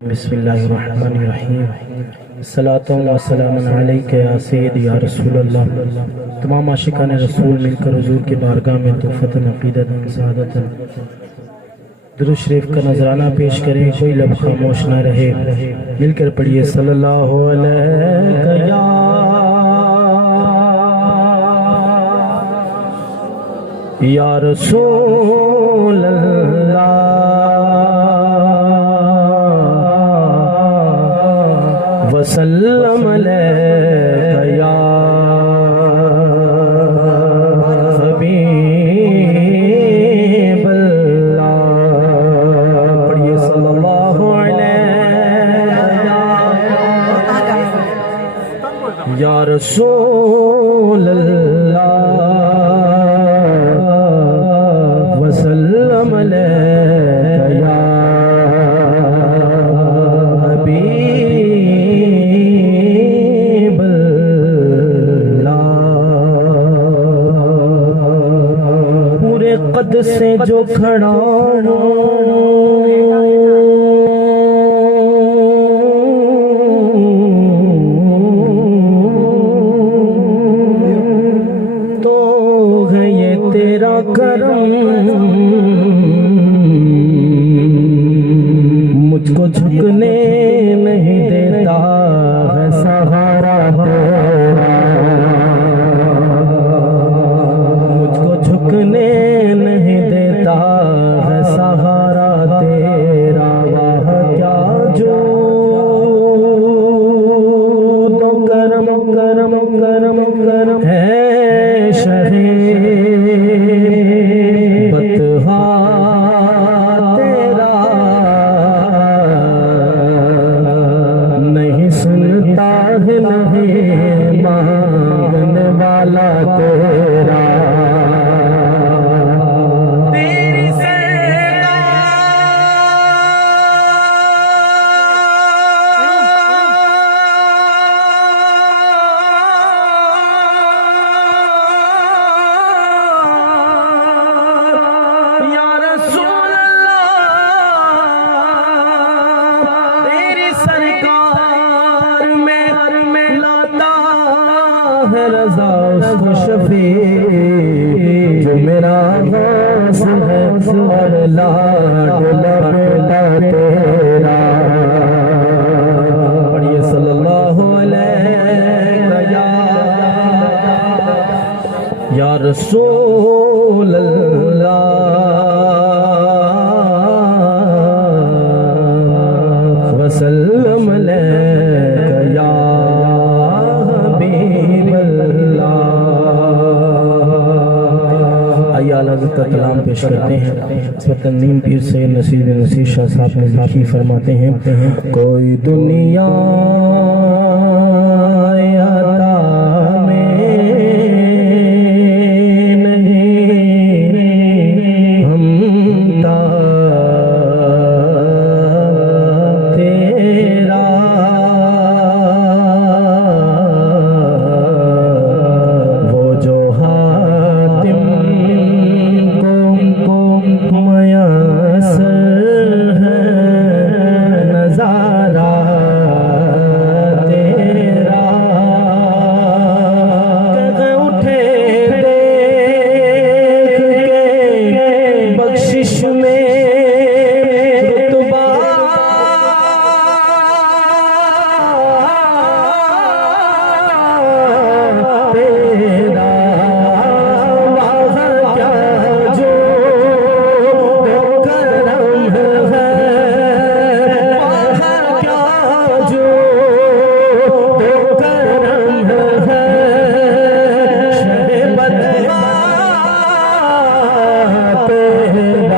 बिस्मिल्लाहिर्रहमानिर्रहीम। सलातो व सलामुन अलैका या सय्यदी या रसूलल्लाह। तमाम आशिकान रसूल मिलकर हुजूर की बारगाह में तोहफतन अक़ीदतन सआदतन दुरूद शरीफ का नजराना पेश करें। कोई लब खामोश ना रहे, मिलकर पढ़िए सल्लल्लाहु अलैहि या रसूल अल्लाह वसल्लम अलैका या हबीबल्लाह। पढ़िए सल्लल्लाहु अलैहि या रसूल अल्लाह वसल्लम अलैका या कद से जो खड़ा तो है ये तेरा करम, मुझको झुकने नहीं देता है सहारा तेरा, मुझको झुकने है सहारा तेरा। वाह क्या जो तो करम करम करम करम है शहे बतहा तेरा, नहीं सुनता है नहीं मांगने वाला तेरा। रज़ा उसको शफी जो मेरा गौस है और लाडला बेटा तेरा। पढ़िए सल्लल्लाहु अलैहि या रसूल अल्लाह वसल्लम अलैका या का कलाम पेश करते हैं। इस पर तंजीम पीर से नसीर शाह साहब ने लिखी, फरमाते हैं कोई दुनिया अता में नहीं, हम तेरा वो जो हातिम नजारा तेरा उठे देख के बख्शिश में रुतबा तेरा। वाह क्या जो क्या जो करम है शहे बदखा तेरा।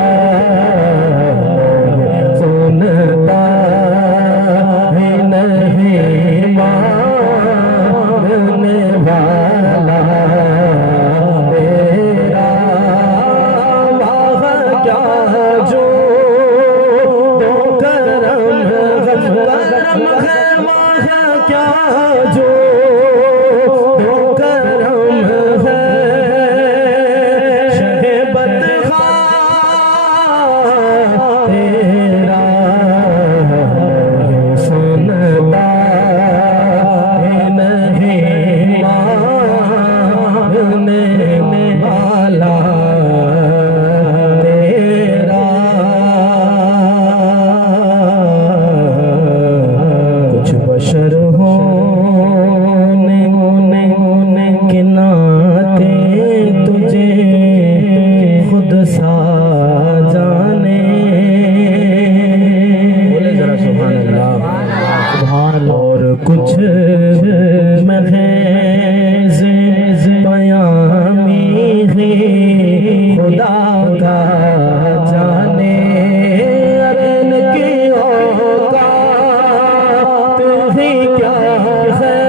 कुछ महज़ बयानी है खुदा का जाने अरन की औकात ही क्या है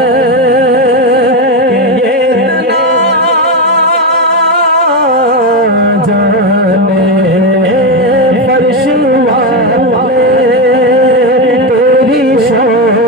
ये तना जाने फर्श वाले तेरी शौकत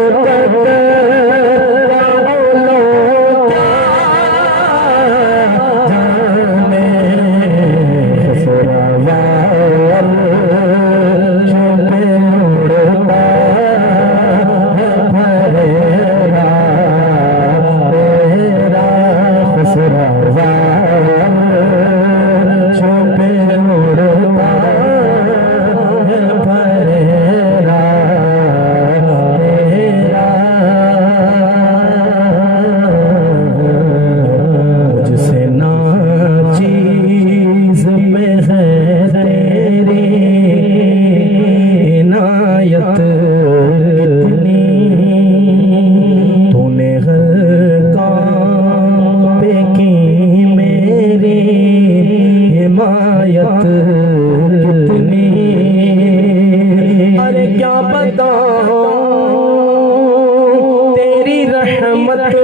तेरी रहमत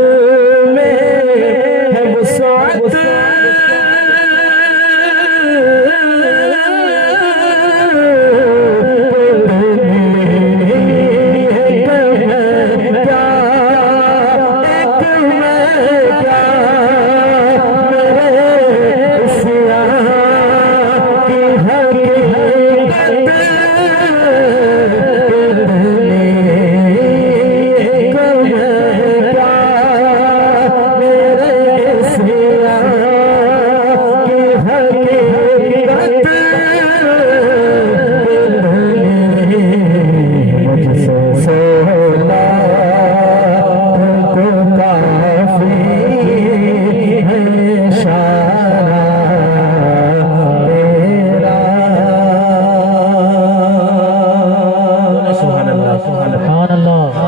में है वुसअत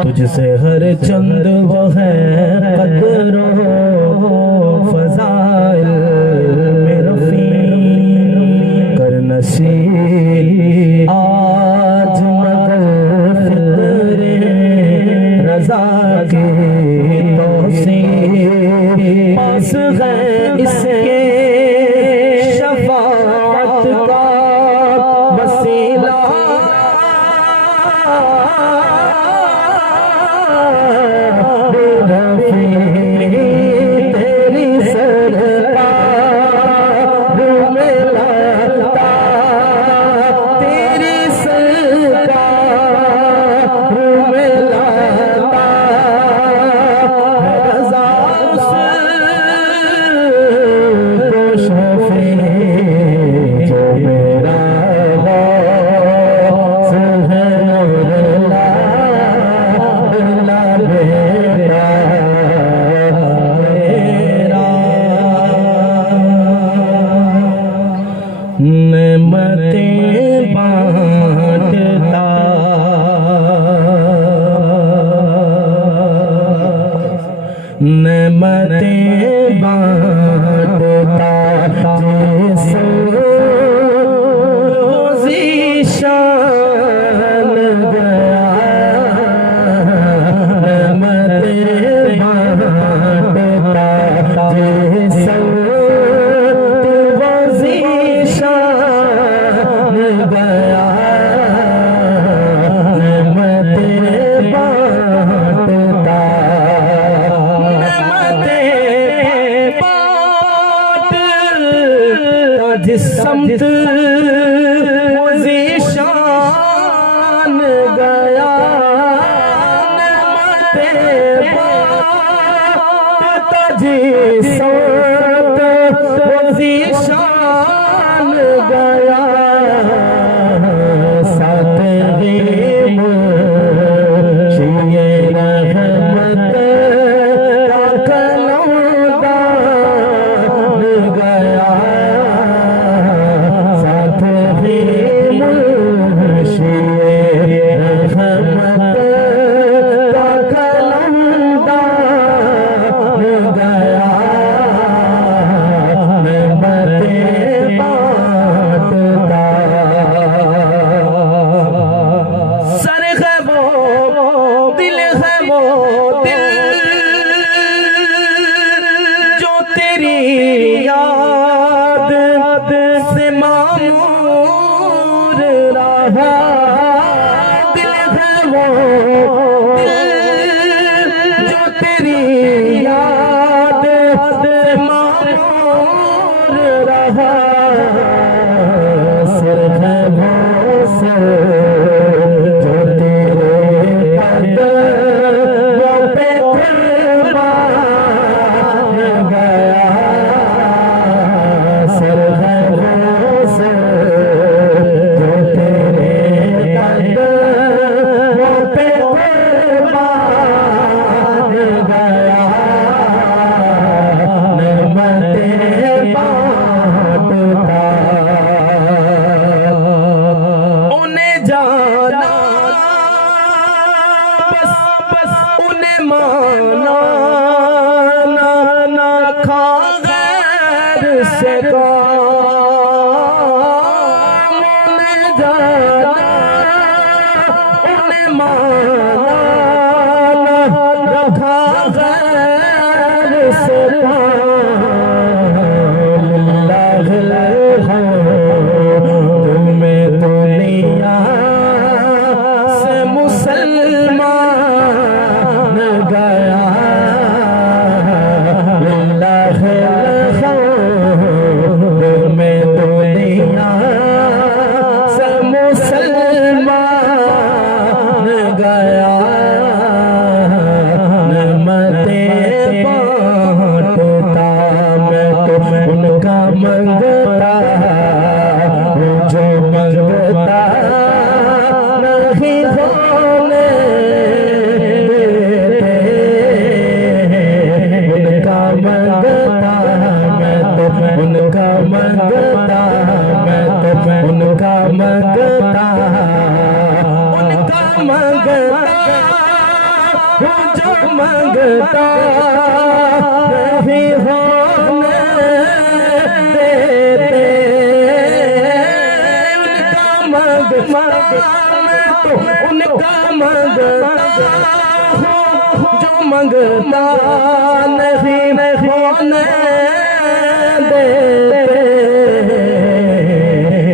तुझसे हर चंद वो है कदरो फजाइल में रफ़ी कर नसीब आज मगर फिक्रे रज़ा के तौसीफ पास है इसके शफ़ाअत का वसीला तेरी सरकार में लाता तेरी सरकार में लाता रज़ा उसको शफ़ी जो मेरा गौस है नेमतें बांटता नेमतें बांटता जैसे रोज़ी शान गया नेमतें बांटता जैसे गया नेमतें बांटता जिस समत वो ज़ीशान गया नेमतें बांटता जिस समत वो ज़ीशान गया रहमत का कलम जो तेरी याद से मार रहा सर है भरोसे जो तेरे कदमों पे कुर्बान गया सर है भरोसे जो तेरे कदमों पे कुर्बान गया नेमतें बांटता उन्हें जाना बस उन्हें माना ना ना खा गैर से काम उन्हें जाना उन्हें माना ना रखा गैर से तुम्हें दुनिया से मुसलमान गया तुम्हें दुनिया से मुसलमान गया नेमतें बांटता मैं तो उनका मंगता जो मंगता नहीं होने देते उनका मंगता मैं तो उनका मंगता मैं तो उनका मंगता जो मंगता नहीं होने देते उनका मंगता जो मंगता नहीं होने देते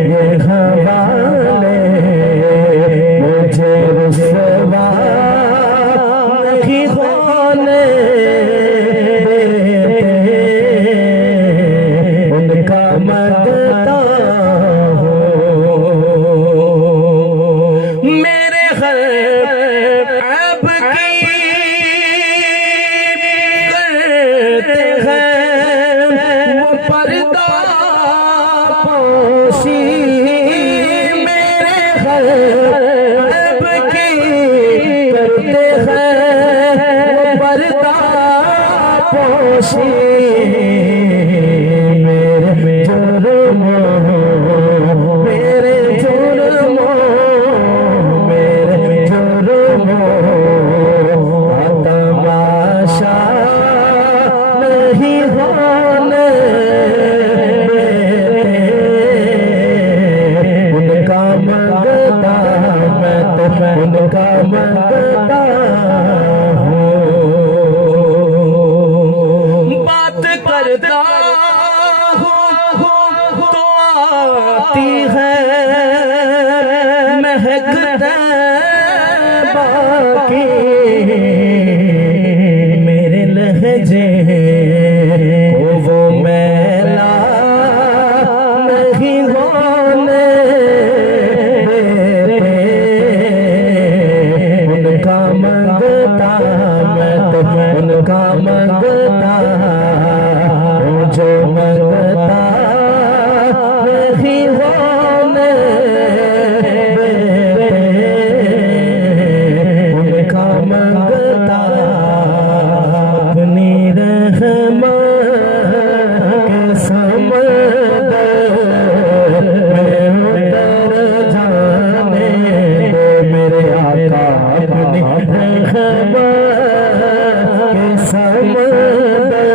ये हवाले मुझे रुसवा नहीं होने देते उनका मंगता मेरे हर ऐब की करते हैं वो पर्दा पोशी मेरे हर ऐब की करते हैं वो पर्दा पोशी मेरे जुर्मों मेरे जुर्मों तमाशा नहीं होने देते उनका मंगता मैं तो उनका मंगता हूँ बात करता हूँ तो आती है महकता बाकी मेरे लहजे को वो मैला नहीं होने देते उनका मंगता मैं तो उनका मंगता जो मंगता नहीं होने उनका मंगता अपनी रहमत के समंदर में उतर जाने दे मेरे आका अपनी रहमत के समंदर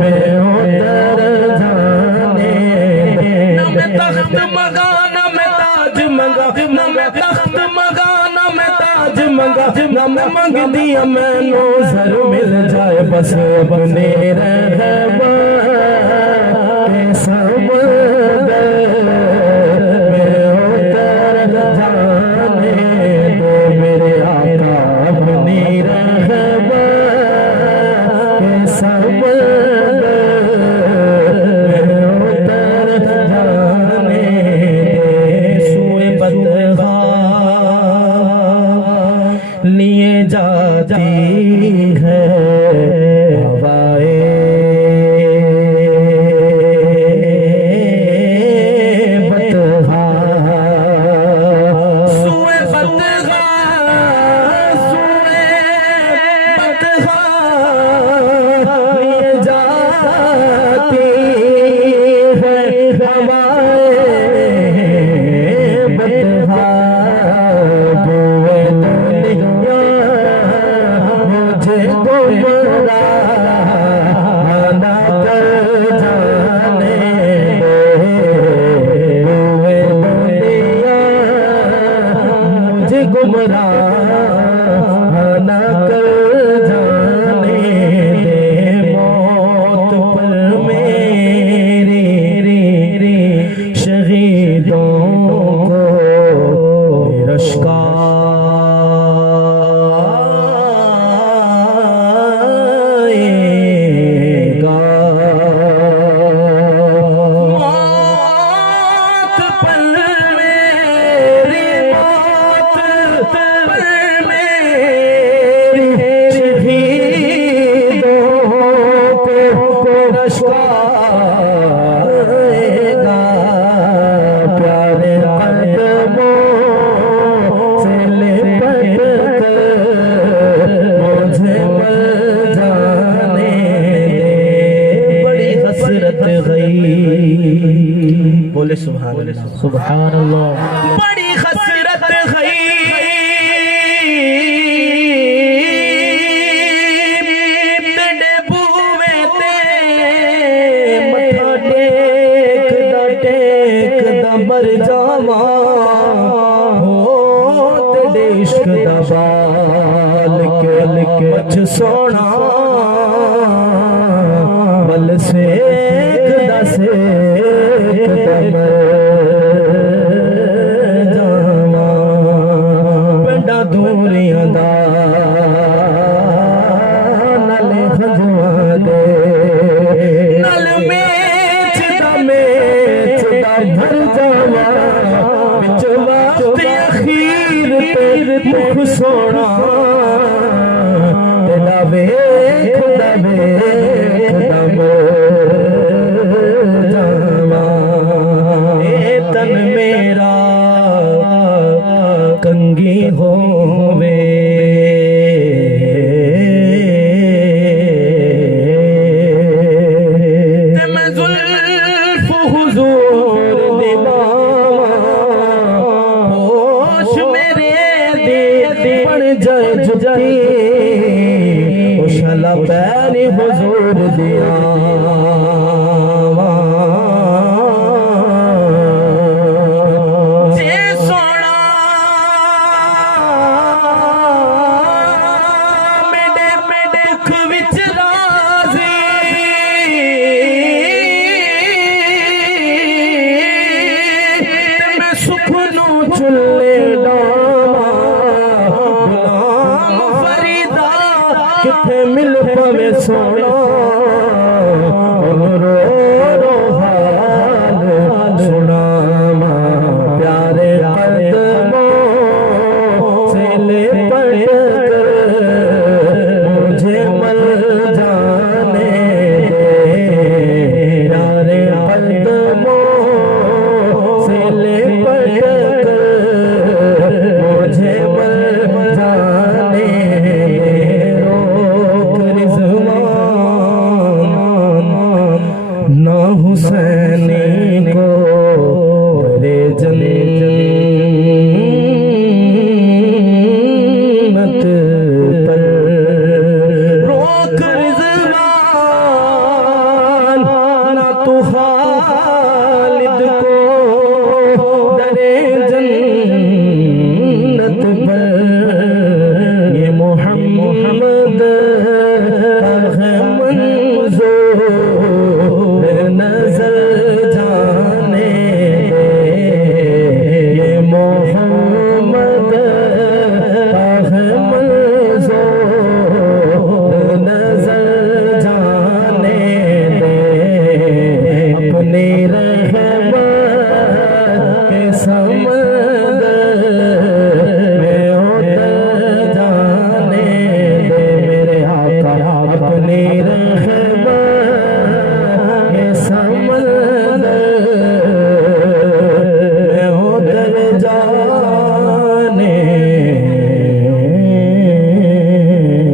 में उतर जाने दे न मैं तख्त मंगा न मैं ताज मंगा न मैं तख्त मंगा न मैं ताज मंगा न मैं मंग दिया मैनू सर मिल जाए बस अपने रहमत के समंदर में उतर जाने दे मेरे जाती है हवाए बतहा सुए बतहा सुए बतहा ये जाती है हवाए बतहा बुए दुनिया मुझे गुमराह ना कर जाने दे बुए दुनिया मुझे गुमराह ना कर जाने दे मौत पर मेरी शहीदों को रश्काएगा मौत पर मेरी मौत पर मेरी शहीदों को रश्काएगा प्यारे कदमों से लिपट कर मुझे मर जाने दे बड़ी हसरत गई बोले सुभान अल्लाह सुभान अल्लाह बड़ी हसरत गई मेरे बूवे ते मथा टेक दा मर जावा हो तेरे इश्क दा बाल के मच सोना बल सेक दा मर जावा पिंडा दूरियां दा नाले हजवा दे नल मेच दा भर जावा बिच वास्ते अखीर तेरे मुख सोना तेरा वेख दा जावा ए तन मेरा कंगी होवे ते मैं जुल्फ हुजूर दीवाना होश मेरे दे पड़ जाए जुदाई ओ शाला पैरी हुजूर दिया जे सोना मेरे दुख विच राजी मैं सुख नू चुले डावा गुलाम फरीदा किथे मिल पवे सोना